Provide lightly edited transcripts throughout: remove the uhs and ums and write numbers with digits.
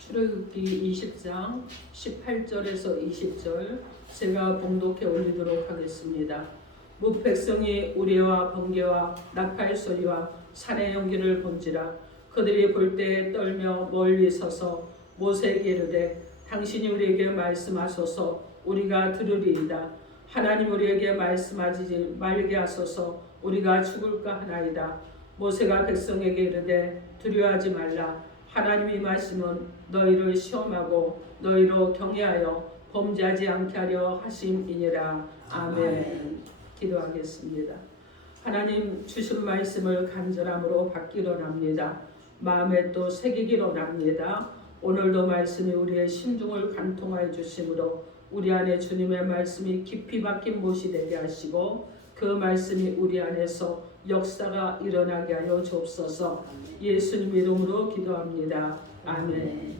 출애굽기 20장 18절에서 20절 제가 봉독해 올리도록 하겠습니다. 무 백성이 우레와 번개와 나팔 소리와 산의 연기를 본지라 그들이 볼 때 떨며 멀리 서서 모세에게 이르되 당신이 우리에게 말씀하소서 우리가 들으리이다. 하나님 우리에게 말씀하지 말게 하소서 우리가 죽을까 하나이다. 모세가 백성에게 이르되 두려워하지 말라. 하나님이 말씀은 너희를 시험하고 너희로 경외하여 범죄하지 않게 하려 하심이니라. 아멘. 기도하겠습니다. 하나님 주신 말씀을 간절함으로 받기로 합니다. 마음에 또 새기기로 합니다. 오늘도 말씀이 우리의 심중을 관통하여 주심으로 우리 안에 주님의 말씀이 깊이 박힌 못이 되게 하시고 그 말씀이 우리 안에서 역사가 일어나게 하여 주옵소서. 예수님 이름으로 기도합니다. 아멘.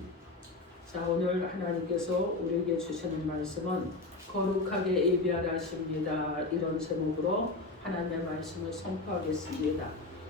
자, 오늘 하나님께서 우리에게 주시는 말씀은 거룩하게 예비하라 하십니다. 이런 제목으로 하나님의 말씀을 선포하겠습니다.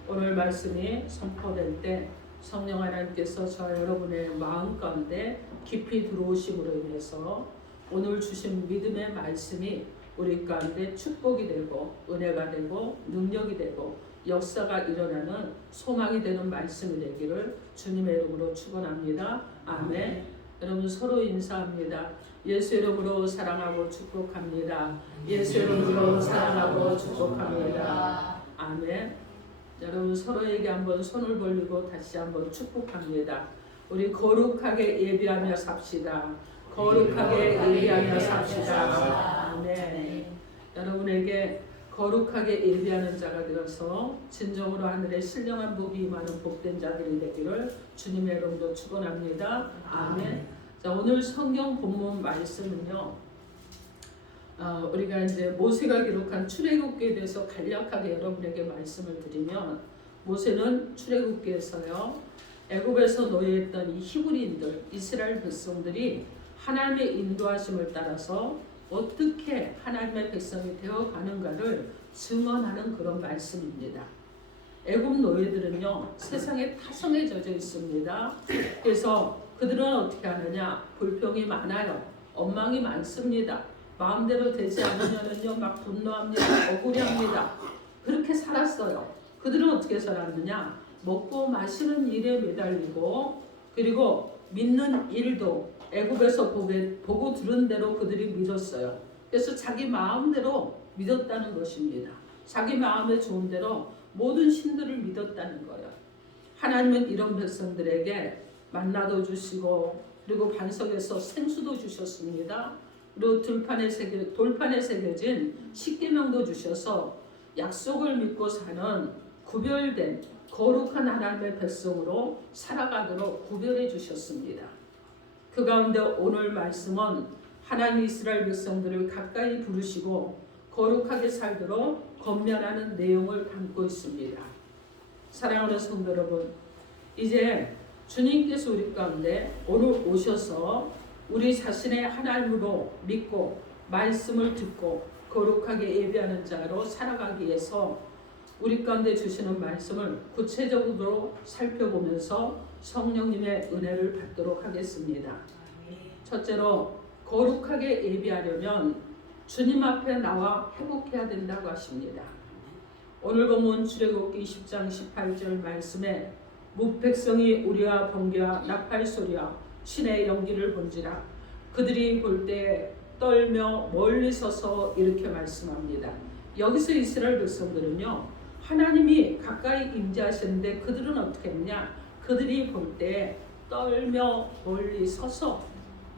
오늘 말씀이 선포될 때 성령 하나님께서 저와 여러분의 마음 가운데 깊이 들어오심으로 인해서 오늘 주신 믿음의 말씀이 우리 가운데 축복이 되고 은혜가 되고 능력이 되고 역사가 일어나는 소망이 되는 말씀이 되기를 주님의 이름으로 축원합니다. 아멘. 여러분 서로 인사합니다. 예수 이름으로 사랑하고 축복합니다. 예수 이름으로 사랑하고 축복합니다. 아멘. 여러분 서로에게 한번 손을 벌리고 다시 한번 축복합니다. 우리 거룩하게 예비하며 삽시다. 거룩하게 예비하며 삽시다. 아멘. 여러분에게 거룩하게 예비하는 자가 되어서 진정으로 하늘에 신령한 복이 임하는 복된 자들이 되기를 주님의 이름으로 축원합니다. 아멘. 자, 오늘 성경 본문 말씀은요. 우리가 이제 모세가 기록한 출애굽기에 대해서 간략하게 여러분에게 말씀을 드리면 모세는 출애굽기에서요 애굽에서 노예했던 이 히브리인들 이스라엘 백성들이 하나님의 인도하심을 따라서 어떻게 하나님의 백성이 되어가는가를 증언하는 그런 말씀입니다. 애굽 노예들은요 세상에 타성에 젖어 있습니다. 그래서 그들은 어떻게 하느냐 불평이 많아요. 엉망이 많습니다. 마음대로 되지 않으면은요 막 분노합니다. 억울해합니다. 그렇게 살았어요. 그들은 어떻게 살았느냐 먹고 마시는 일에 매달리고 그리고 믿는 일도 애굽에서 보고 들은 대로 그들이 믿었어요. 그래서 자기 마음대로 믿었다는 것입니다. 자기 마음에 좋은 대로 모든 신들을 믿었다는 거예요. 하나님은 이런 백성들에게 만나도 주시고 그리고 반석에서 생수도 주셨습니다. 그리고 돌판에 새겨진 십계명도 주셔서 약속을 믿고 사는 구별된 거룩한 하나님의 백성으로 살아가도록 구별해 주셨습니다. 그 가운데 오늘 말씀은 하나님 이스라엘 백성들을 가까이 부르시고 거룩하게 살도록 권면하는 내용을 담고 있습니다. 사랑하는 성도 여러분, 이제 주님께서 우리 가운데 오늘 오셔서 우리 자신의 하나님으로 믿고 말씀을 듣고 거룩하게 예배하는 자로 살아가기 위해서 우리 가운데 주시는 말씀을 구체적으로 살펴보면서 성령님의 은혜를 받도록 하겠습니다. 첫째로 거룩하게 예배하려면 주님 앞에 나와 회복해야 된다고 하십니다. 오늘 본문 출애굽기 20장 18절 말씀에 무 백성이 우리와 번개와 나팔 소리와 신의 연기를 본지라 그들이 볼 때 떨며 멀리 서서 이렇게 말씀합니다. 여기서 이스라엘 백성들은요 하나님이 가까이 임재하셨는데 그들은 어떻게 했냐 그들이 볼 때 떨며 멀리 서서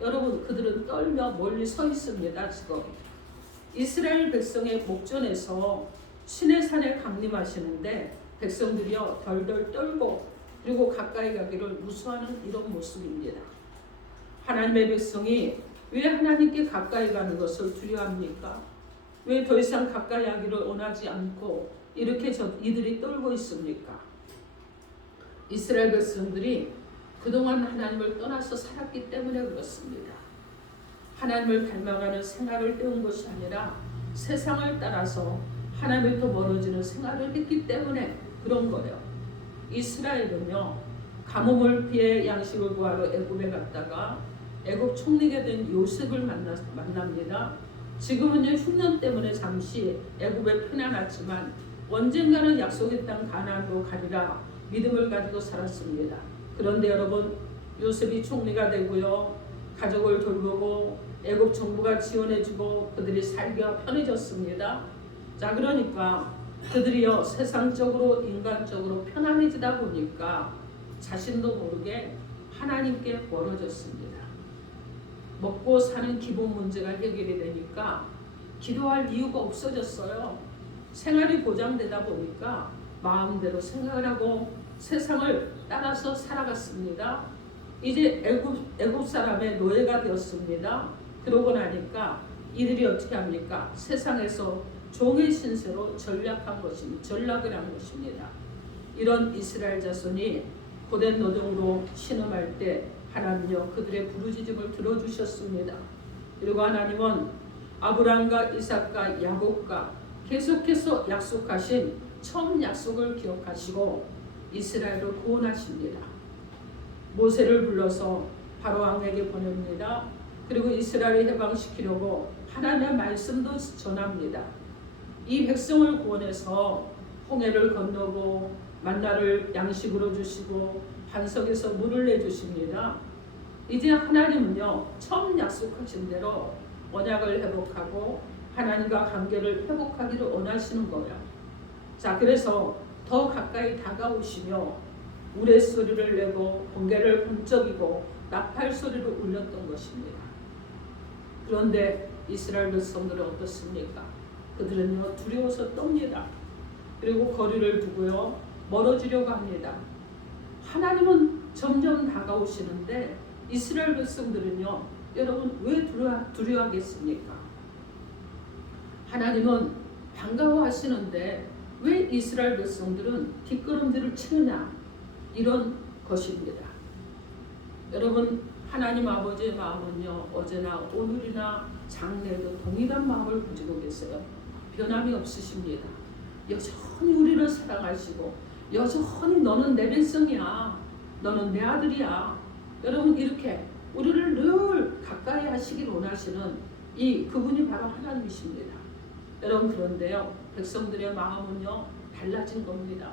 여러분 그들은 떨며 멀리 서 있습니다. 지금 이스라엘 백성의 목전에서 신의 산에 강림하시는데 백성들이요 덜덜 떨고 그리고 가까이 가기를 무서워하는 이런 모습입니다. 하나님의 백성이 왜 하나님께 가까이 가는 것을 두려워합니까? 왜 더 이상 가까이 하기를 원하지 않고 이렇게 이들이 떨고 있습니까? 이스라엘 백성들이 그동안 하나님을 떠나서 살았기 때문에 그렇습니다. 하나님을 닮아가는 생활을 때운 것이 아니라 세상을 따라서 하나님부터 멀어지는 생활을 했기 때문에 그런 거예요. 이스라엘은요 가뭄을 피해 양식을 구하러 애굽에 갔다가 애굽 총리가 된 요셉을 만납니다. 지금은요 흉년 때문에 잠시 애굽에 편안했지만 언젠가는 약속의 땅 가나안으로 가리라 믿음을 가지고 살았습니다. 그런데 여러분, 요셉이 총리가 되고요, 가족을 돌보고 애굽 정부가 지원해주고 그들이 살기가 편해졌습니다. 자, 그러니까 그들이요 세상적으로 인간적으로 편안해지다 보니까 자신도 모르게 하나님께 멀어졌습니다. 먹고 사는 기본 문제가 해결이 되니까 기도할 이유가 없어졌어요. 생활이 보장되다 보니까 마음대로 생각을 하고 세상을 따라서 살아갔습니다. 이제 애굽 사람의 노예가 되었습니다. 그러고 나니까 이들이 어떻게 합니까? 세상에서 종의 신세로 전락을 한 것입니다. 이런 이스라엘 자손이 고된 노동으로 신음할 때 하나님요 그들의 부르짖음을 들어주셨습니다. 그리고 하나님은 아브라함과 이삭과 야곱과 계속해서 약속하신 처음 약속을 기억하시고 이스라엘을 구원하십니다. 모세를 불러서 바로 왕에게 보냅니다. 그리고 이스라엘을 해방시키려고 하나님의 말씀도 전합니다. 이 백성을 구원해서 홍해를 건너고 만나를 양식으로 주시고 반석에서 물을 내주십니다. 이제 하나님은요 처음 약속하신 대로 언약을 회복하고 하나님과 관계를 회복하기를 원하시는 거예요. 자, 그래서 더 가까이 다가오시며 우레소리를 내고 번개를 번쩍이고 나팔 소리를 울렸던 것입니다. 그런데 이스라엘 백성들은 어떻습니까? 그들은요 두려워서 떱니다. 그리고 거리를 두고요 멀어지려고 합니다. 하나님은 점점 다가오시는데 이스라엘 백성들은요 여러분 왜 두려워하겠습니까? 하나님은 반가워하시는데 왜 이스라엘 백성들은 뒷걸음질을 치느냐, 이런 것입니다. 여러분, 하나님 아버지의 마음은요 어제나 오늘이나 장래에도 동일한 마음을 가지고 계세요. 변함이 없으십니다. 여전히 우리를 사랑하시고 여전히 너는 내 백성이야, 너는 내 아들이야, 여러분 이렇게 우리를 늘 가까이 하시길 원하시는 이 그분이 바로 하나님이십니다. 여러분, 그런데요 백성들의 마음은요 달라진 겁니다.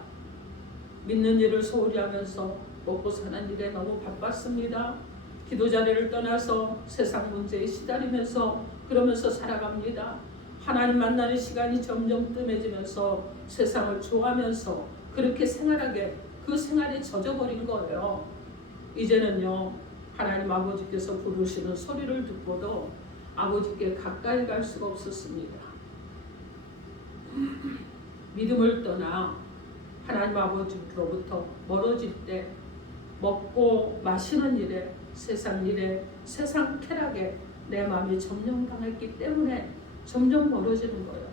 믿는 일을 소홀히 하면서 먹고 사는 일에 너무 바빴습니다. 기도 자리를 떠나서 세상 문제에 시달리면서 그러면서 살아갑니다. 하나님 만나는 시간이 점점 뜸해지면서 세상을 좋아하면서 그렇게 생활하게 그 생활에 젖어버린 거예요. 이제는요 하나님 아버지께서 부르시는 소리를 듣고도 아버지께 가까이 갈 수가 없었습니다. 믿음을 떠나 하나님 아버지로부터 멀어질 때 먹고 마시는 일에, 세상 일에, 세상 쾌락에 내 마음이 점령당했기 때문에 점점 멀어지는 거예요.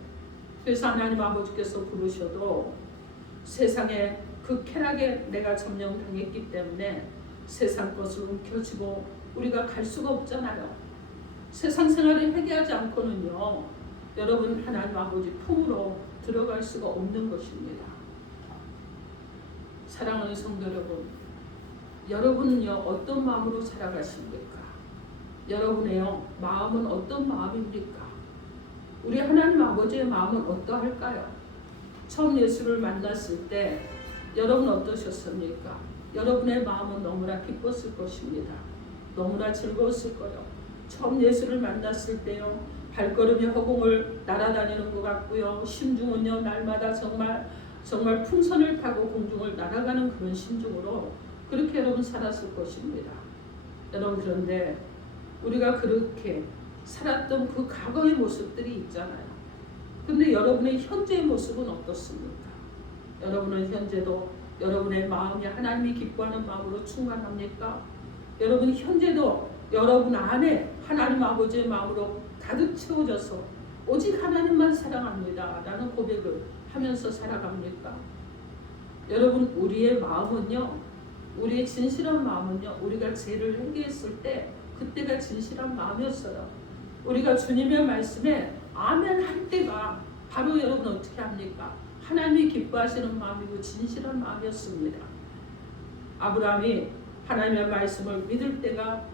그래서 하나님 아버지께서 부르셔도 세상에 그 쾌락에 내가 점령당했기 때문에 세상 것을 움켜쥐고 우리가 갈 수가 없잖아요. 세상 생활을 회개하지 않고는요 여러분 하나님 아버지 품으로 들어갈 수가 없는 것입니다. 사랑하는 성도 여러분, 여러분은요 어떤 마음으로 살아가십니까? 여러분의 마음은 어떤 마음입니까? 우리 하나님 아버지의 마음은 어떠할까요? 처음 예수를 만났을 때 여러분 어떠셨습니까? 여러분의 마음은 너무나 기뻤을 것입니다. 너무나 즐거웠을 거예요. 처음 예수를 만났을 때요 발걸음이 허공을 날아다니는 것 같고요, 심중은요 날마다 정말 풍선을 타고 공중을 날아가는 그런 심중으로 그렇게 여러분 살았을 것입니다. 여러분, 그런데 우리가 그렇게 살았던 그 과거의 모습들이 있잖아요. 근데 여러분의 현재의 모습은 어떻습니까? 여러분은 현재도 여러분의 마음이 하나님이 기뻐하는 마음으로 충만합니까? 여러분 현재도 여러분 안에 하나님 아버지의 마음으로 가득 채워져서 오직 하나님만 사랑합니다 라는 고백을 하면서 살아갑니까? 여러분, 우리의 마음은요, 우리의 진실한 마음은요 우리가 죄를 회개했을 때 그때가 진실한 마음이었어요. 우리가 주님의 말씀에 아멘 할 때가 바로 여러분 어떻게 합니까? 하나님이 기뻐하시는 마음이고 진실한 마음이었습니다. 아브라함이 하나님의 말씀을 믿을 때가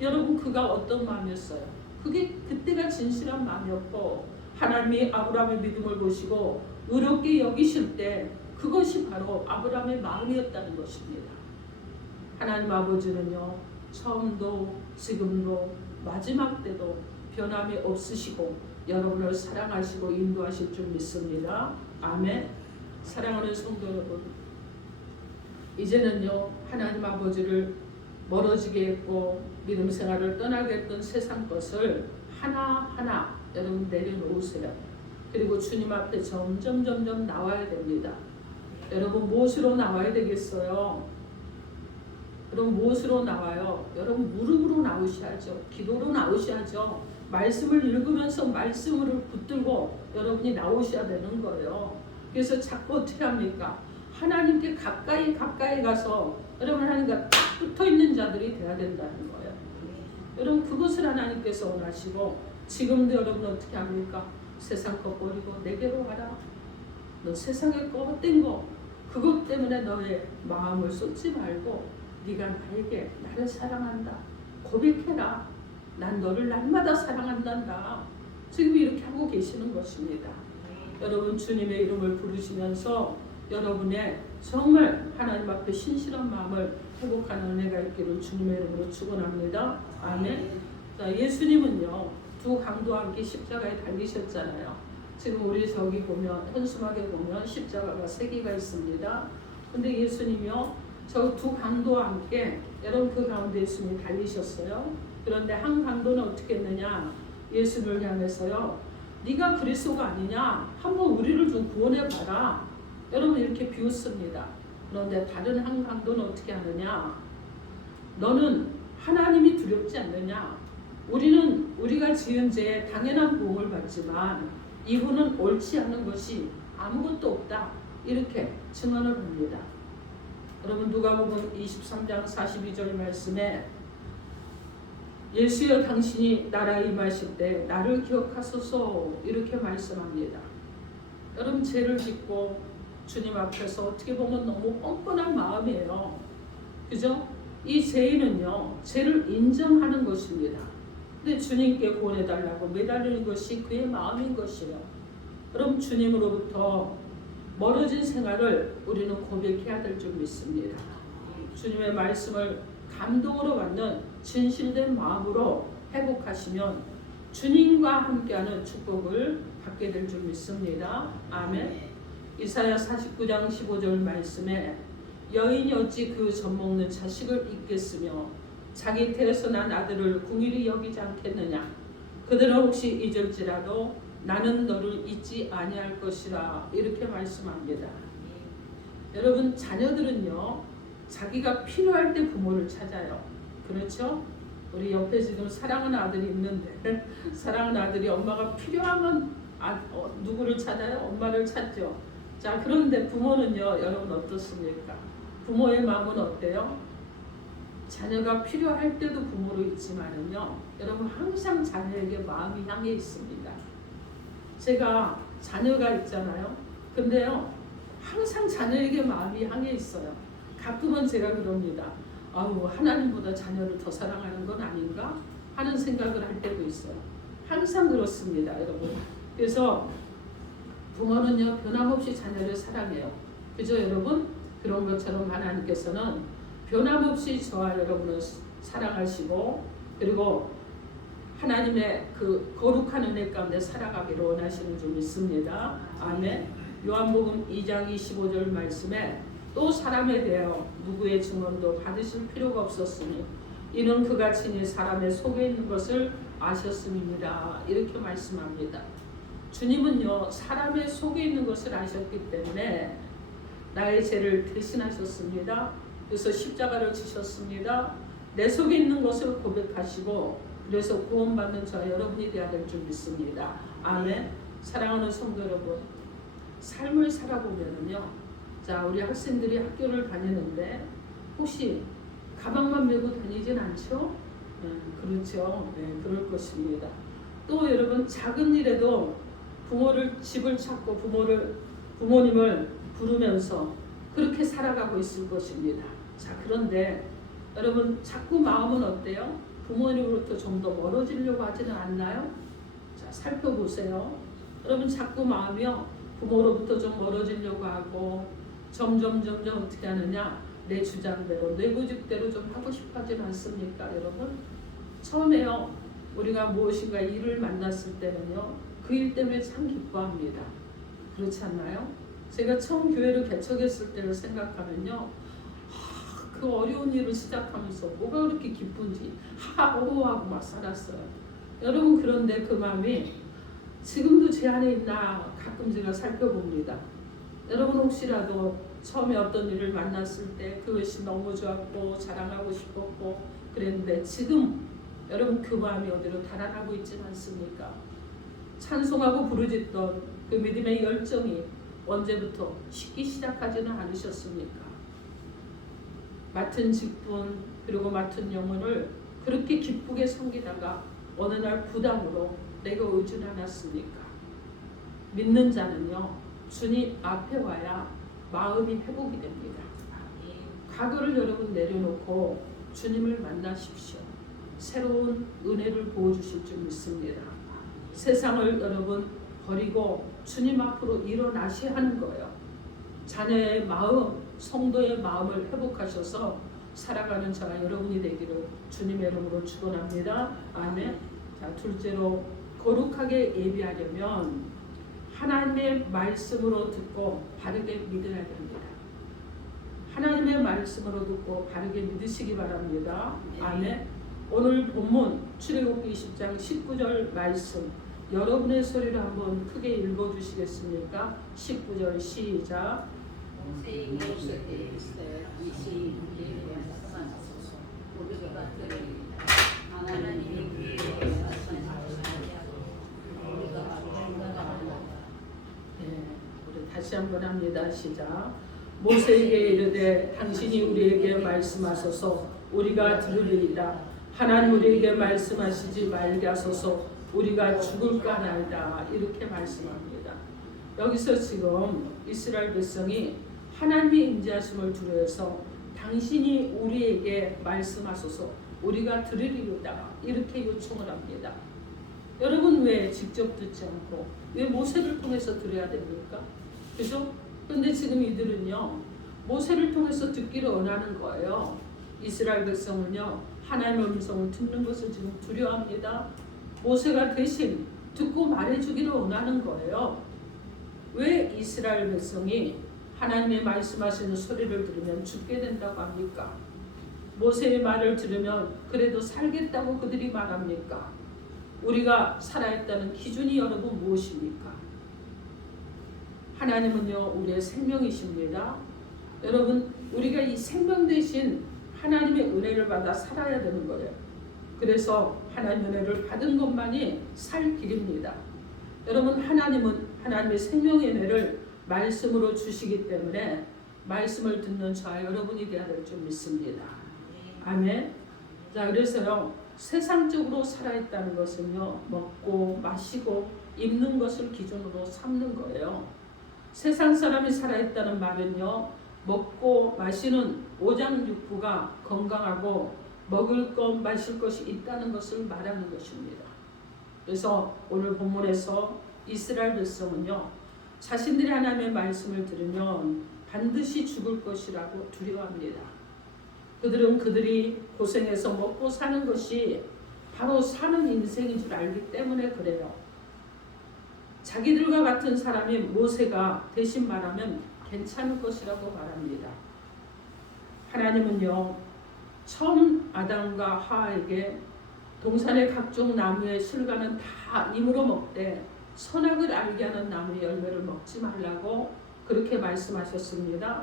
여러분 그가 어떤 마음이었어요? 그때가 진실한 마음이었고 하나님이 아브라함의 믿음을 보시고 의롭게 여기실 때 그것이 바로 아브라함의 마음이었다는 것입니다. 하나님 아버지는요 처음도 지금도 마지막 때도 변함이 없으시고 여러분을 사랑하시고 인도하실 줄 믿습니다. 아멘. 사랑하는 성도 여러분, 이제는요 하나님 아버지를 멀어지게 했고 믿음 생활을 떠나게 했던 세상 것을 하나하나 여러분 내려놓으세요. 그리고 주님 앞에 점점 나와야 됩니다. 여러분 무엇으로 나와야 되겠어요? 여러분 무엇으로 나와요? 여러분 무릎으로 나오셔야죠. 기도로 나오셔야죠. 말씀을 읽으면서 말씀을 붙들고 여러분이 나오셔야 되는 거예요. 그래서 자꾸 어떻게 합니까? 하나님께 가까이 가서 여러분 하나님과 딱 붙어있는 자들이 돼야 된다는 거예요. 여러분 그것을 하나님께서 원하시고 지금도 여러분 어떻게 합니까? 세상 것 버리고 내게로 와라. 너 세상의 헛된 거 그것 때문에 너의 마음을 쏟지 말고 네가 나를 사랑한다. 고백해라. 난 너를 날마다 사랑한단다. 지금 이렇게 하고 계시는 것입니다. 여러분 주님의 이름을 부르시면서 여러분의 정말 하나님 앞에 신실한 마음을 회복하는 은혜가 있기를 주님의 이름으로 축원합니다. 아멘. 자, 예수님은요 두 강도와 함께 십자가에 달리셨잖아요. 지금 우리 저기 보면 현수막에 보면 십자가가 3개가 있습니다. 근데 예수님이요 저 두 강도와 함께 여러분 그 가운데 예수님이 달리셨어요. 그런데 한 강도는 어떻게 했느냐? 예수를 향해서요 네가 그리스도가 아니냐? 한번 우리를 좀 구원해 봐라. 여러분 이렇게 비웃습니다. 그런데 다른 한 강도는 어떻게 하느냐? 너는 하나님이 두렵지 않느냐? 우리가 지은 죄에 당연한 보응을 받지만 이분은 옳지 않은 것이 아무것도 없다. 이렇게 증언을 합니다. 여러분 누가복음 23장 42절 말씀에 예수여 당신이 나라에 임하실 때 나를 기억하소서 이렇게 말씀합니다. 여러분 죄를 짓고 주님 앞에서 어떻게 보면 너무 뻔뻔한 마음이에요. 그죠? 이 죄인은요 죄를 인정하는 것입니다. 근데 주님께 구원해달라고 매달리는 것이 그의 마음인 것이에요. 그럼 주님으로부터 멀어진 생활을 우리는 고백해야 될 줄 믿습니다. 주님의 말씀을 감동으로 받는 진실된 마음으로 회복하시면 주님과 함께하는 축복을 받게 될 줄 믿습니다. 아멘. 이사야 49장 15절 말씀에 여인이 어찌 그 젖먹는 자식을 잊겠으며 자기 태에서 난 아들을 궁일이 여기지 않겠느냐. 그들은 혹시 잊을지라도 나는 너를 잊지 아니할 것이라 이렇게 말씀합니다. 여러분 자녀들은요 자기가 필요할 때 부모를 찾아요. 그렇죠? 우리 옆에 지금 사랑하는 아들이 있는데 사랑하는 아들이 엄마가 필요하면 누구를 찾아요? 엄마를 찾죠. 자 그런데 부모는요 여러분 어떻습니까? 부모의 마음은 어때요? 자녀가 필요할 때도 부모로 있지만은요 여러분 항상 자녀에게 마음이 향해 있습니다. 제가 자녀가 있잖아요. 근데요 항상 자녀에게 마음이 향해 있어요. 가끔은 제가 그럽니다. 아우 하나님보다 자녀를 더 사랑하는 건 아닌가 하는 생각을 할 때도 있어요. 항상 그렇습니다 여러분. 그래서 부모는요 변함없이 자녀를 사랑해요. 그죠 여러분? 그런 것처럼 하나님께서는 변함없이 저와 여러분을 사랑하시고 그리고 하나님의 그 거룩한 은혜 가운데 살아가기를 원하시는 줄 믿습니다. 아멘. 요한복음 2장 25절 말씀에 또 사람에 대하여 누구의 증언도 받으실 필요가 없었으니 이는 그가 친히 사람의 속에 있는 것을 아셨음입니다. 이렇게 말씀합니다. 주님은요 사람의 속에 있는 것을 아셨기 때문에 나의 죄를 대신하셨습니다. 그래서 십자가를 지셨습니다. 내 속에 있는 것을 고백하시고 그래서 구원받는 저 여러분이 되어야 될 줄 믿습니다. 아멘. 사랑하는 성도 여러분, 삶을 살아보면은요, 자 우리 학생들이 학교를 다니는데 혹시 가방만 메고 다니진 않죠? 그렇죠. 네, 그럴 것입니다. 또 여러분 작은 일에도 집을 찾고 부모님을 부르면서 그렇게 살아가고 있을 것입니다. 자, 그런데 여러분 자꾸 마음은 어때요? 부모님으로부터 좀 더 멀어지려고 하지는 않나요? 자, 살펴보세요. 여러분 자꾸 마음이요 부모로부터 좀 멀어지려고 하고 점점 어떻게 하느냐, 내 주장대로 내 고집대로 좀 하고 싶어하지 않습니까 여러분? 처음에요 우리가 무엇인가 일을 만났을 때는요 그 일 때문에 참 기뻐합니다. 그렇지 않나요? 제가 처음 교회를 개척했을 때를 생각하면요 그 어려운 일을 시작하면서 뭐가 그렇게 기쁜지 하하호호 하고 막 살았어요. 여러분 그런데 그 마음이 지금도 제 안에 있나 가끔 제가 살펴봅니다. 여러분 혹시라도 처음에 어떤 일을 만났을 때 그것이 너무 좋았고 자랑하고 싶었고 그랬는데 지금 여러분 그 마음이 어디로 달아나고 있지 않습니까? 찬송하고 부르짖던 그 믿음의 열정이 언제부터 식기 시작하지는 않으셨습니까? 맡은 직분 그리고 맡은 영혼을 그렇게 기쁘게 섬기다가 어느 날 부담으로 내가 오진 않았습니까? 믿는 자는요 주님 앞에 와야 마음이 회복이 됩니다. 과거를 여러분 내려놓고 주님을 만나십시오. 새로운 은혜를 부어주실 줄 믿습니다. 세상을 여러분 버리고 주님 앞으로 일어나셔야 하는 거예요. 자녀의 마음, 성도의 마음을 회복하셔서 살아가는 저와 여러분이 되기를 주님의 이름으로 축원합니다. 아멘. 자, 둘째로 거룩하게 예비하려면 하나님의 말씀으로 듣고 바르게 믿어야 됩니다. 하나님의 말씀으로 듣고 바르게 믿으시기 바랍니다. 아멘. 오늘 본문 출애굽기 20장 19절 말씀 여러분의 소리로 한번 크게 읽어주시겠습니까? 19절 시작. 우리 다시 한번 합니다. 시작. 모세에게 이르되 당신이 우리에게 말씀하소서 우리가 들으리이다. 하나님 우리에게 말씀하시지 말게 하소서 우리가 죽을까 나이다. 이렇게 말씀합니다. 여기서 지금 이스라엘 백성이 하나님의 임재하심을 두려워해서 당신이 우리에게 말씀하소서 우리가 들으리이다. 이렇게 요청을 합니다. 여러분 왜 직접 듣지 않고 왜 모세를 통해서 들어야 됩니까? 그죠? 근데 지금 이들은요 모세를 통해서 듣기를 원하는 거예요. 이스라엘 백성은요 하나님의 음성을 듣는 것을 지금 두려워합니다. 모세가 대신 듣고 말해주기를 원하는 거예요. 왜 이스라엘 백성이 하나님의 말씀하시는 소리를 들으면 죽게 된다고 합니까? 모세의 말을 들으면 그래도 살겠다고 그들이 말합니까? 우리가 살아있다는 기준이 여러분 무엇입니까? 하나님은요 우리의 생명이십니다. 여러분 우리가 이 생명 대신 하나님의 은혜를 받아 살아야 되는 거예요. 그래서 하나님의 은혜를 받은 것만이 살 길입니다. 여러분 하나님은 하나님의 생명의 은혜를 말씀으로 주시기 때문에 말씀을 듣는 저와 여러분이 되어야 될 줄 믿습니다. 아멘. 자 그래서요 세상적으로 살아있다는 것은요 먹고 마시고 입는 것을 기준으로 삼는 거예요. 세상 사람이 살아있다는 말은요 먹고 마시는 오장육부가 건강하고 먹을 것 마실 것이 있다는 것을 말하는 것입니다. 그래서 오늘 본문에서 이스라엘 백성은요 자신들이 하나님의 말씀을 들으면 반드시 죽을 것이라고 두려워합니다. 그들은 그들이 고생해서 먹고 사는 것이 바로 사는 인생인 줄 알기 때문에 그래요. 자기들과 같은 사람이 모세가 대신 말하면 괜찮을 것이라고 말합니다. 하나님은요 처음 아담과 하와에게 동산의 각종 나무의 실과는 다 임으로 먹되 선악을 알게 하는 나무의 열매를 먹지 말라고 그렇게 말씀하셨습니다.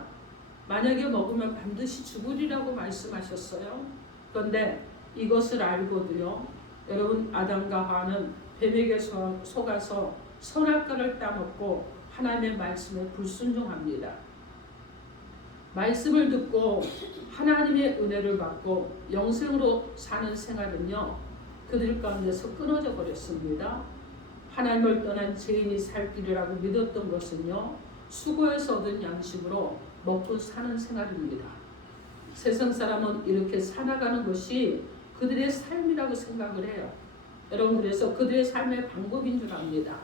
만약에 먹으면 반드시 죽으리라고 말씀하셨어요. 그런데 이것을 알고도요 여러분 아담과 하와는 뱀에게 속아서 선악과를 따먹고 하나님의 말씀에 불순종합니다. 말씀을 듣고 하나님의 은혜를 받고 영생으로 사는 생활은요 그들 가운데서 끊어져 버렸습니다. 하나님을 떠난 죄인이 살 길이라고 믿었던 것은요 수고해서 얻은 양식으로 먹고 사는 생활입니다. 세상 사람은 이렇게 살아가는 것이 그들의 삶이라고 생각을 해요. 여러분, 그래서 그들의 삶의 방법인 줄 압니다.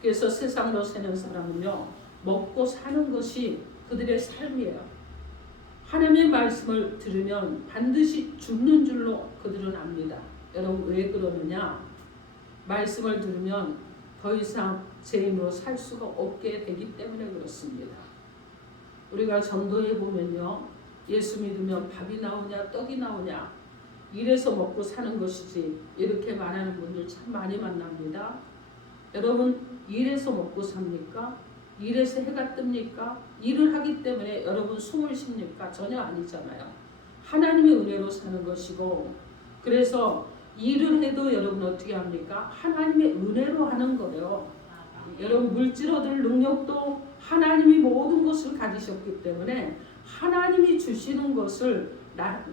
그래서 세상으로 사는 사람은요, 먹고 사는 것이 그들의 삶이에요. 하나님의 말씀을 들으면 반드시 죽는 줄로 그들은 압니다. 여러분, 왜 그러느냐? 말씀을 들으면 더 이상 죄인으로 살 수가 없게 되기 때문에 그렇습니다. 우리가 전도에 보면요, 예수 믿으면 밥이 나오냐 떡이 나오냐 이래서 먹고 사는 것이지 이렇게 말하는 분들 참 많이 만납니다. 여러분, 일해서 먹고 삽니까? 일해서 해가 뜹니까? 일을 하기 때문에 여러분 숨을 쉽니까? 전혀 아니잖아요. 하나님의 은혜로 사는 것이고, 그래서 일을 해도 여러분 어떻게 합니까? 하나님의 은혜로 하는 거예요. 여러분, 물질 얻을 능력도 하나님이 모든 것을 가지셨기 때문에 하나님이 주시는 것을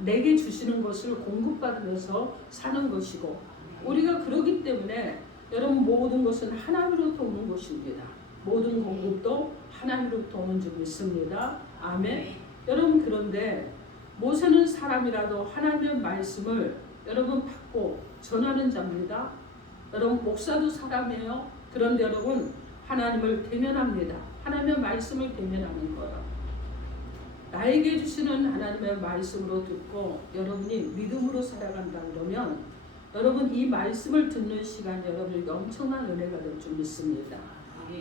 내게 주시는 것을 공급받으면서 사는 것이고, 우리가 그러기 때문에 여러분 모든 것은 하나님으로부터 오는 것입니다. 모든 공급도 하나님으로부터 오는 줄 믿습니다. 아멘. 여러분, 그런데 모세는 사람이라도 하나님의 말씀을 여러분 받고 전하는 자입니다. 여러분, 목사도 사람이에요. 그런데 여러분 하나님을 대면합니다. 하나님의 말씀을 대면하는 거예요. 나에게 주시는 하나님의 말씀으로 듣고 여러분이 믿음으로 살아간다 그러면 여러분 이 말씀을 듣는 시간 여러분에게 엄청난 은혜가 될 줄 믿습니다.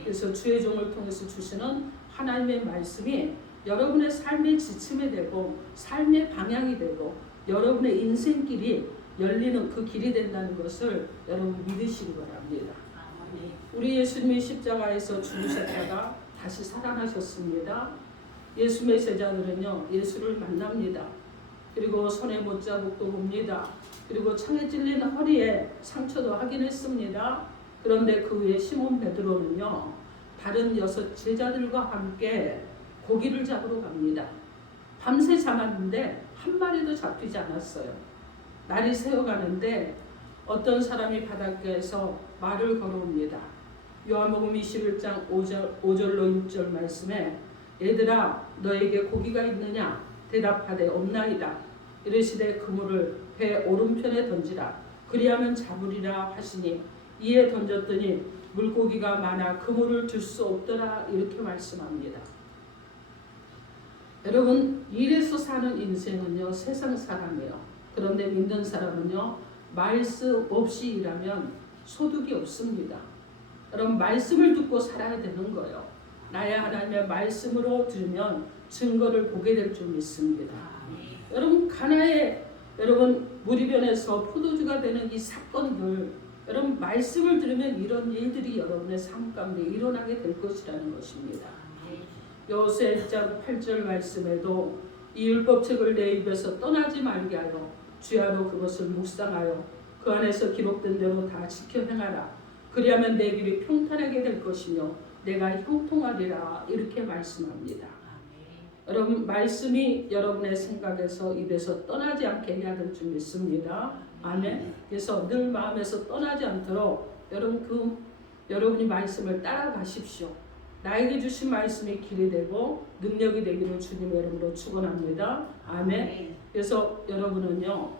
그래서 주의 종을 통해서 주시는 하나님의 말씀이 여러분의 삶의 지침이 되고 삶의 방향이 되고 여러분의 인생길이 열리는 그 길이 된다는 것을 여러분 믿으시기 바랍니다. 우리 예수님이 십자가에서 죽으셨다가 다시 살아나셨습니다. 예수님의 제자들은요, 예수를 만납니다. 그리고 손에 못자국도 봅니다. 그리고 창에 찔린 허리에 상처도 확인했습니다. 그런데 그 후에 시몬 베드로는요, 다른 6 제자들과 함께 고기를 잡으러 갑니다. 밤새 잡았는데 한 마리도 잡히지 않았어요. 날이 새어가는데 어떤 사람이 바닷가에서 말을 걸어옵니다. 요한복음 21장 5절로 6절 말씀에 얘들아 너에게 고기가 있느냐? 대답하되 없나이다. 이르시되 그물을 배 오른편에 던지라. 그리하면 잡으리라 하시니 이에 던졌더니 물고기가 많아 그물을 들 수 없더라. 이렇게 말씀합니다. 여러분, 일에서 사는 인생은요 세상 사람이에요. 그런데 믿는 사람은요 말씀 없이 일하면 소득이 없습니다. 여러분, 말씀을 듣고 살아야 되는 거예요. 나의 하나님의 말씀으로 들으면 증거를 보게 될 줄 믿습니다. 여러분, 가나에 여러분 무리변에서 포도주가 되는 이 사건들, 여러분 말씀을 들으면 이런 일들이 여러분의 삶 가운데 일어나게 될 것이라는 것입니다. 여호수아 1장 8절 말씀에도 이 율법책을 내 입에서 떠나지 말게 하여 주야로 그것을 묵상하여 그 안에서 기록된 대로 다 지켜 행하라. 그리하면 내 길이 평탄하게 될 것이며 내가 형통하리라. 이렇게 말씀합니다. 여러분, 말씀이 여러분의 생각에서 입에서 떠나지 않게 해야 될 줄 믿습니다. 아멘. 그래서 늘 마음에서 떠나지 않도록 여러분이 말씀을 따라가십시오. 나에게 주신 말씀이 길이 되고 능력이 되기를 주님의 이름으로 축원합니다. 아멘. 그래서 여러분은요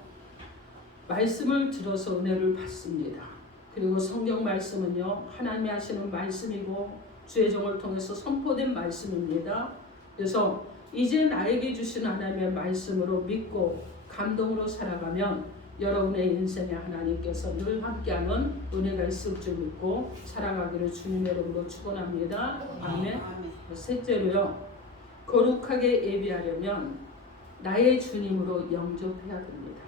말씀을 들어서 은혜를 받습니다. 그리고 성경 말씀은요 하나님이 하시는 말씀이고 주의 종을 통해서 선포된 말씀입니다. 그래서 이제 나에게 주신 하나님의 말씀으로 믿고 감동으로 살아가면 여러분의 인생에 하나님께서 늘 함께하는 은혜가 있을 줄 믿고 살아가기를 주님의 이름으로 축원합니다. 아멘. 셋째로요, 거룩하게 예배하려면 나의 주님으로 영접해야 됩니다.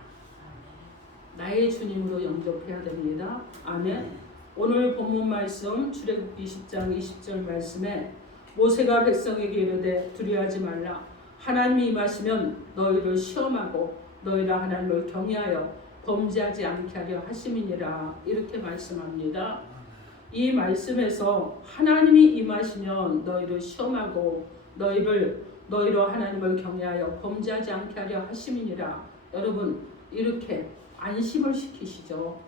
나의 주님으로 영접해야 됩니다. 아멘. 오늘 본문 말씀 출애굽기 10장 20절 말씀에 모세가 백성에게 이르되 두려워하지 말라. 하나님이 임하시면 너희를 시험하고 너희라 하나님을 경외하여 범죄하지 않게 하려 하심이니라. 이렇게 말씀합니다. 이 말씀에서 하나님이 임하시면 너희를 시험하고 너희로 하나님을 경외하여 범죄하지 않게 하려 하심이니라. 여러분, 이렇게 안심을 시키시죠.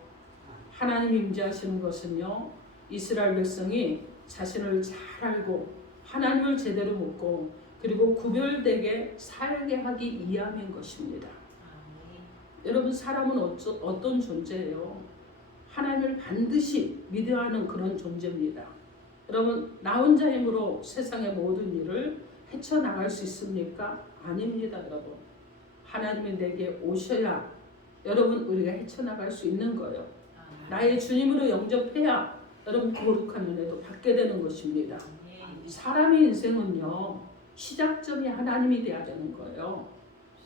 하나님이 임재하시는 것은요 이스라엘 백성이 자신을 잘 알고 하나님을 제대로 묻고 그리고 구별되게 살게 하기 위함인 것입니다. 여러분, 사람은 어떤 존재예요? 하나님을 반드시 믿어야 하는 그런 존재입니다. 여러분, 나 혼자 힘으로 세상의 모든 일을 헤쳐나갈 수 있습니까? 아닙니다, 여러분. 하나님이 내게 오셔야 여러분 우리가 헤쳐나갈 수 있는 거예요. 나의 주님으로 영접해야 여러분 거룩한 은혜도 받게 되는 것입니다. 사람의 인생은요, 시작점이 하나님이 돼야 되는 거예요.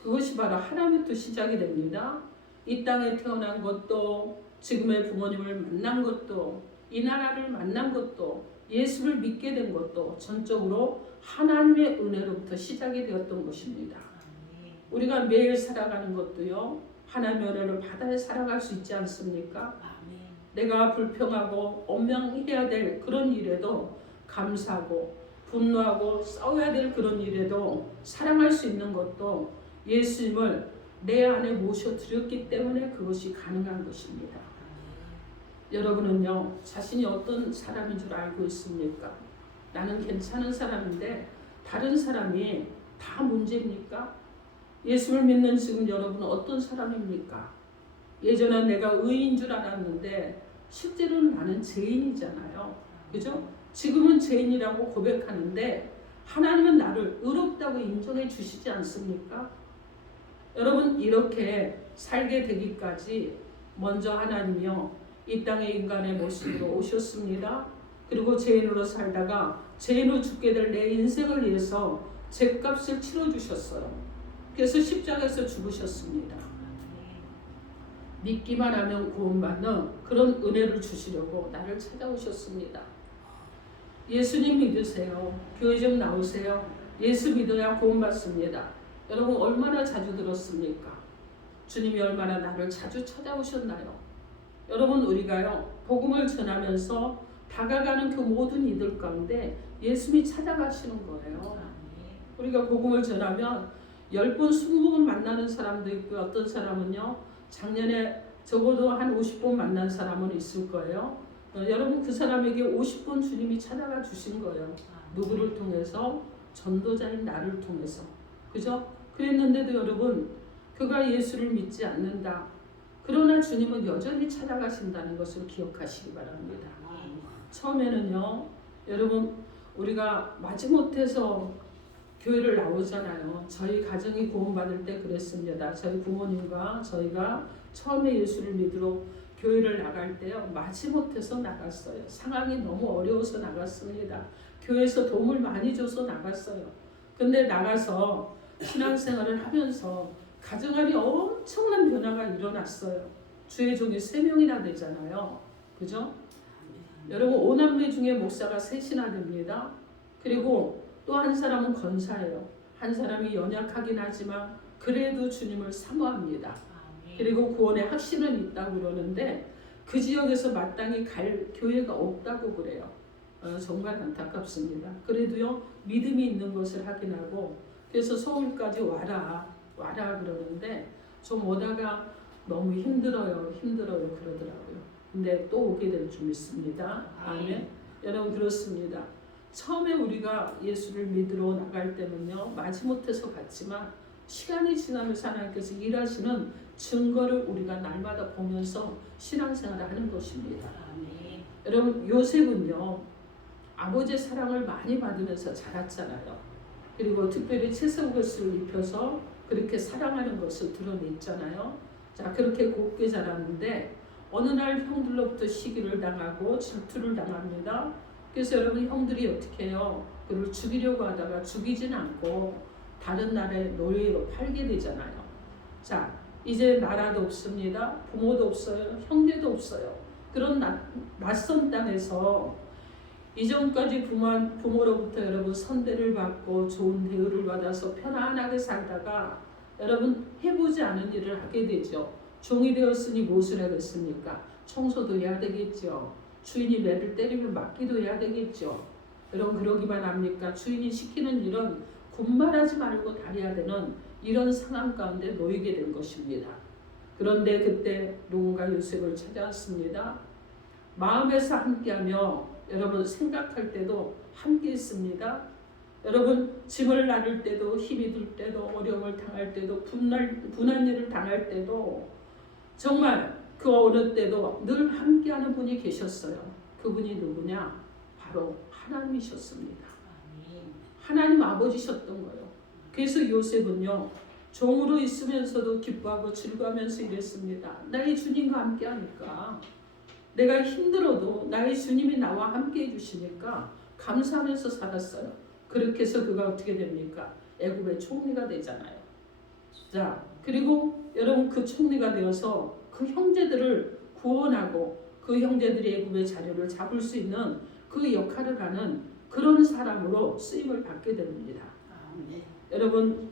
그것이 바로 하나님부터 시작이 됩니다. 이 땅에 태어난 것도, 지금의 부모님을 만난 것도, 이 나라를 만난 것도, 예수를 믿게 된 것도 전적으로 하나님의 은혜로부터 시작이 되었던 것입니다. 우리가 매일 살아가는 것도요, 하나님의 은혜를 받아야 살아갈 수 있지 않습니까? 내가 불평하고 원망해야 될 그런 일에도 감사하고 분노하고 싸워야 될 그런 일에도 사랑할 수 있는 것도 예수님을 내 안에 모셔드렸기 때문에 그것이 가능한 것입니다. 여러분은요, 자신이 어떤 사람인 줄 알고 있습니까? 나는 괜찮은 사람인데 다른 사람이 다 문제입니까? 예수를 믿는 지금 여러분은 어떤 사람입니까? 예전에 내가 의인인 줄 알았는데 실제로는 나는 죄인이잖아요. 그죠? 지금은 죄인이라고 고백하는데 하나님은 나를 의롭다고 인정해 주시지 않습니까? 여러분, 이렇게 살게 되기까지 먼저 하나님이요, 이 땅에 인간의 모습으로 오셨습니다. 그리고 죄인으로 살다가 죄인으로 죽게 될 내 인생을 위해서 죄값을 치러주셨어요. 그래서 십자가에서 죽으셨습니다. 믿기만 하면 구원받는 그런 은혜를 주시려고 나를 찾아오셨습니다. 예수님 믿으세요. 교회 좀 나오세요. 예수 믿어야 구원받습니다. 여러분, 얼마나 자주 들었습니까? 주님이 얼마나 나를 자주 찾아오셨나요? 여러분, 우리가요, 복음을 전하면서 다가가는 그 모든 이들 가운데 예수님이 찾아가시는 거예요. 우리가 복음을 전하면 10번, 20번 만나는 사람도 있고, 어떤 사람은요, 작년에 적어도 한 50번 만난 사람은 있을 거예요. 여러분, 그 사람에게 50번 주님이 찾아가 주신 거예요. 누구를 통해서? 전도자인 나를 통해서. 그죠? 그랬는데도 여러분, 그가 예수를 믿지 않는다. 그러나 주님은 여전히 찾아가신다는 것을 기억하시기 바랍니다. 처음에는요, 여러분, 우리가 마지못해서 교회를 나오잖아요. 저희 가정이 구원받을 때 그랬습니다. 저희 부모님과 저희가 처음에 예수를 믿으러 교회를 나갈 때요, 마지못해서 나갔어요. 상황이 너무 어려워서 나갔습니다. 교회에서 도움을 많이 줘서 나갔어요. 근데 나가서 신앙생활을 하면서 가정 안에 엄청난 변화가 일어났어요. 주의 종이 3명이나 되잖아요. 그죠? 여러분, 5남매 중에 목사가 3이나 됩니다. 그리고 또 한 사람은 권사예요. 한 사람이 연약하긴 하지만 그래도 주님을 사모합니다. 그리고 구원의 확신은 있다고 그러는데 그 지역에서 마땅히 갈 교회가 없다고 그래요. 정말 안타깝습니다. 그래도요, 믿음이 있는 것을 확인하고 그래서 서울까지 와라 그러는데 좀 오다가 너무 힘들어요 그러더라고요. 근데 또 오게 될 줄 믿습니다. 아멘. 여러분, 그렇습니다. 처음에 우리가 예수를 믿으러 나갈 때는요, 마지못해서 갔지만 시간이 지나면서 하나님께서 일하시는 증거를 우리가 날마다 보면서 신앙생활을 하는 것입니다. 아멘. 여러분, 요셉은요, 아버지의 사랑을 많이 받으면서 자랐잖아요. 그리고 특별히 채색옷을 입혀서 그렇게 사랑하는 것을 드러냈잖아요. 자, 그렇게 곱게 자랐는데 어느 날 형들로부터 시기를 당하고 질투를 당합니다. 그래서 여러분, 형들이 어떻게 해요? 그를 죽이려고 하다가 죽이진 않고 다른 나라의 노예로 팔게 되잖아요. 자, 이제 나라도 없습니다. 부모도 없어요. 형제도 없어요. 그런 낯선 땅에서 이전까지 부모로부터 여러분 선대를 받고 좋은 대우를 받아서 편안하게 살다가 여러분, 해보지 않은 일을 하게 되죠. 종이 되었으니 무엇을 하겠습니까? 청소도 해야 되겠죠. 주인이 매를 때리면 맞기도 해야 되겠죠. 여러분, 그러기만 합니까? 주인이 시키는 일은 군말하지 말고 다 해야 되는 이런 상황 가운데 놓이게 된 것입니다. 그런데 그때 누군가 요셉을 찾아왔습니다. 마음에서 함께하며 여러분, 생각할 때도 함께 있습니다. 여러분 짐을 나를 때도 힘이 들 때도 어려움을 당할 때도 분한 일을 당할 때도 정말 그 어느 때도 늘 함께하는 분이 계셨어요. 그분이 누구냐? 바로 하나님이셨습니다. 하나님 아버지셨던 거예요. 그래서 요셉은요 종으로 있으면서도 기뻐하고 즐거워하면서 이랬습니다. 나의 주님과 함께하니까 내가 힘들어도 나의 주님이 나와 함께해 주시니까 감사하면서 살았어요. 그렇게 해서 그가 어떻게 됩니까? 애굽의 총리가 되잖아요. 자, 그리고 여러분 그 총리가 되어서 그 형제들을 구원하고 그 형제들이 애굽의 자리를 잡을 수 있는 그 역할을 하는 그런 사람으로 쓰임을 받게 됩니다. 여러분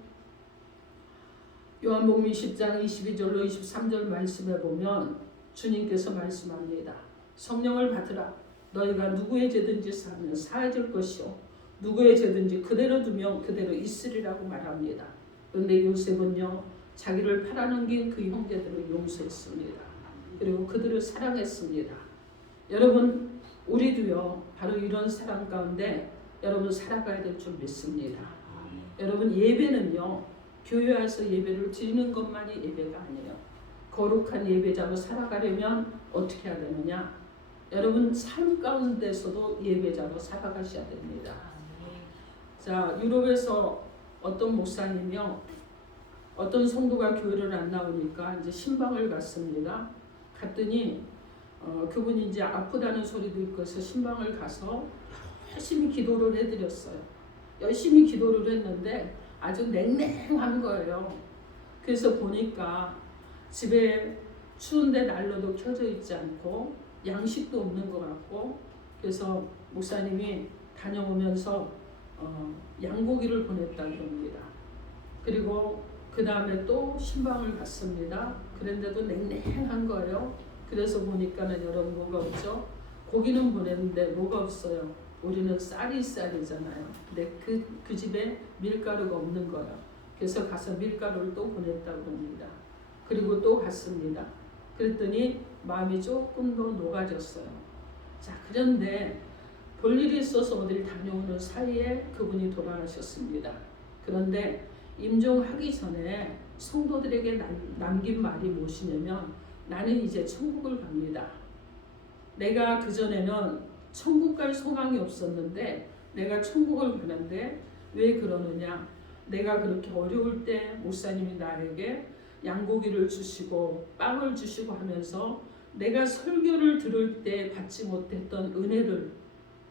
요한복음 20장 22절로 23절 말씀에 보면 주님께서 말씀합니다. 성령을 받으라. 너희가 누구의 죄든지 사하면 사해질 것이요 누구의 죄든지 그대로 두면 그대로 있으리라고 말합니다. 그런데 요셉은요 자기를 팔아넘긴 그 형제들을 용서했습니다. 그리고 그들을 사랑했습니다. 여러분 우리도요 바로 이런 사랑 가운데 여러분 살아가야 될 줄 믿습니다. 여러분 예배는요 교회 와서 예배를 드리는 것만이 예배가 아니에요. 거룩한 예배자로 살아가려면 어떻게 해야 되느냐? 여러분 삶 가운데서도 예배자로 살아가셔야 됩니다. 자, 유럽에서 어떤 목사님이요 어떤 성도가 교회를 안 나오니까 이제 신방을 갔습니다. 갔더니 그분이 이제 아프다는 소리도 있고 해서 신방을 가서 열심히 기도를 해드렸어요. 열심히 기도를 했는데 아주 냉랭한 거예요. 그래서 보니까 집에 추운데 난로도 켜져 있지 않고 양식도 없는 것 같고 그래서 목사님이 다녀오면서 양고기를 보냈다고 합니다. 그리고 그 다음에 또 신방을 갔습니다. 그런데도 냉랭한 거예요. 그래서 보니까는 여러분 뭐가 없죠? 고기는 보냈는데 뭐가 없어요? 우리는 쌀이 쌀이잖아요. 근데 그 집에 밀가루가 없는 거예요. 그래서 가서 밀가루를 또 보냈다고 합니다. 그리고 또 갔습니다. 그랬더니 마음이 조금 더 녹아졌어요. 자, 그런데 볼일이 있어서 어딜 다녀오는 사이에 그분이 돌아가셨습니다. 그런데 임종하기 전에 성도들에게 남긴 말이 무엇이냐면 나는 이제 천국을 갑니다. 내가 그전에는 천국 갈 소망이 없었는데 내가 천국을 가는데 왜 그러느냐? 내가 그렇게 어려울 때 목사님이 나에게 양고기를 주시고 빵을 주시고 하면서 내가 설교를 들을 때 받지 못했던 은혜를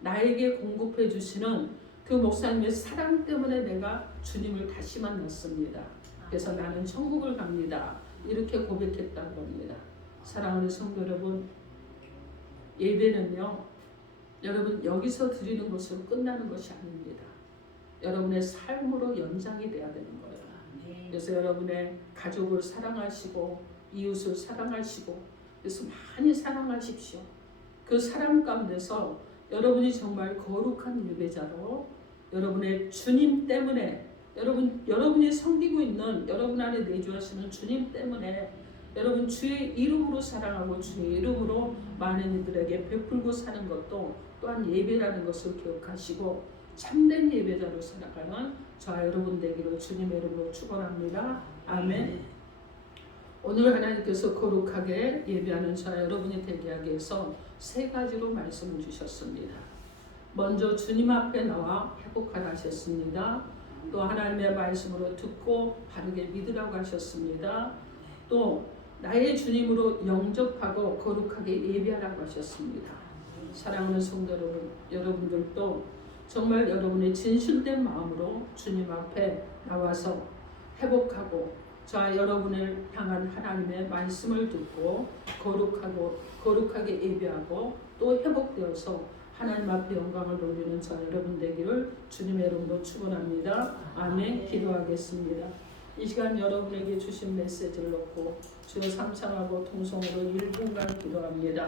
나에게 공급해 주시는 그 목사님의 사랑 때문에 내가 주님을 다시 만났습니다. 그래서 나는 천국을 갑니다. 이렇게 고백했다고 합니다. 사랑하는 성도 여러분, 예배는요 여러분 여기서 드리는 것으로 끝나는 것이 아닙니다. 여러분의 삶으로 연장이 돼야 되는 거예요. 그래서 여러분의 가족을 사랑하시고 이웃을 사랑하시고 그래서 많이 사랑하십시오. 그 사랑 가운데서 여러분이 정말 거룩한 예배자로 여러분의 주님 때문에 여러분이 섬기고 있는 여러분 안에 내주하시는 주님 때문에 여러분 주의 이름으로 사랑하고 주의 이름으로 많은 이들에게 베풀고 사는 것도 또한 예배라는 것을 기억하시고 참된 예배자로 살아가는 저와 여러분 되기를 주님의 이름으로 축원합니다. 아멘. 오늘 하나님께서 거룩하게 예배하는 저와 여러분이 되게 하기 위해서 세 가지로 말씀을 주셨습니다. 먼저 주님 앞에 나와 회복하라 하셨습니다. 또 하나님의 말씀으로 듣고 바르게 믿으라고 하셨습니다. 또 나의 주님으로 영접하고 거룩하게 예배하라고 하셨습니다. 사랑하는 성도 여러분, 여러분들도 정말 여러분의 진실된 마음으로 주님 앞에 나와서 회복하고 저와 여러분을 향한 하나님의 말씀을 듣고 거룩하게 예배하고 또 회복되어서 하나님 앞에 영광을 돌리는 저와 여러분 되기를 주님의 이름으로 축원합니다. 아멘. 기도하겠습니다. 이 시간 여러분에게 주신 메시지를 놓고 주여 삼창하고 통성으로 1분간 기도합니다.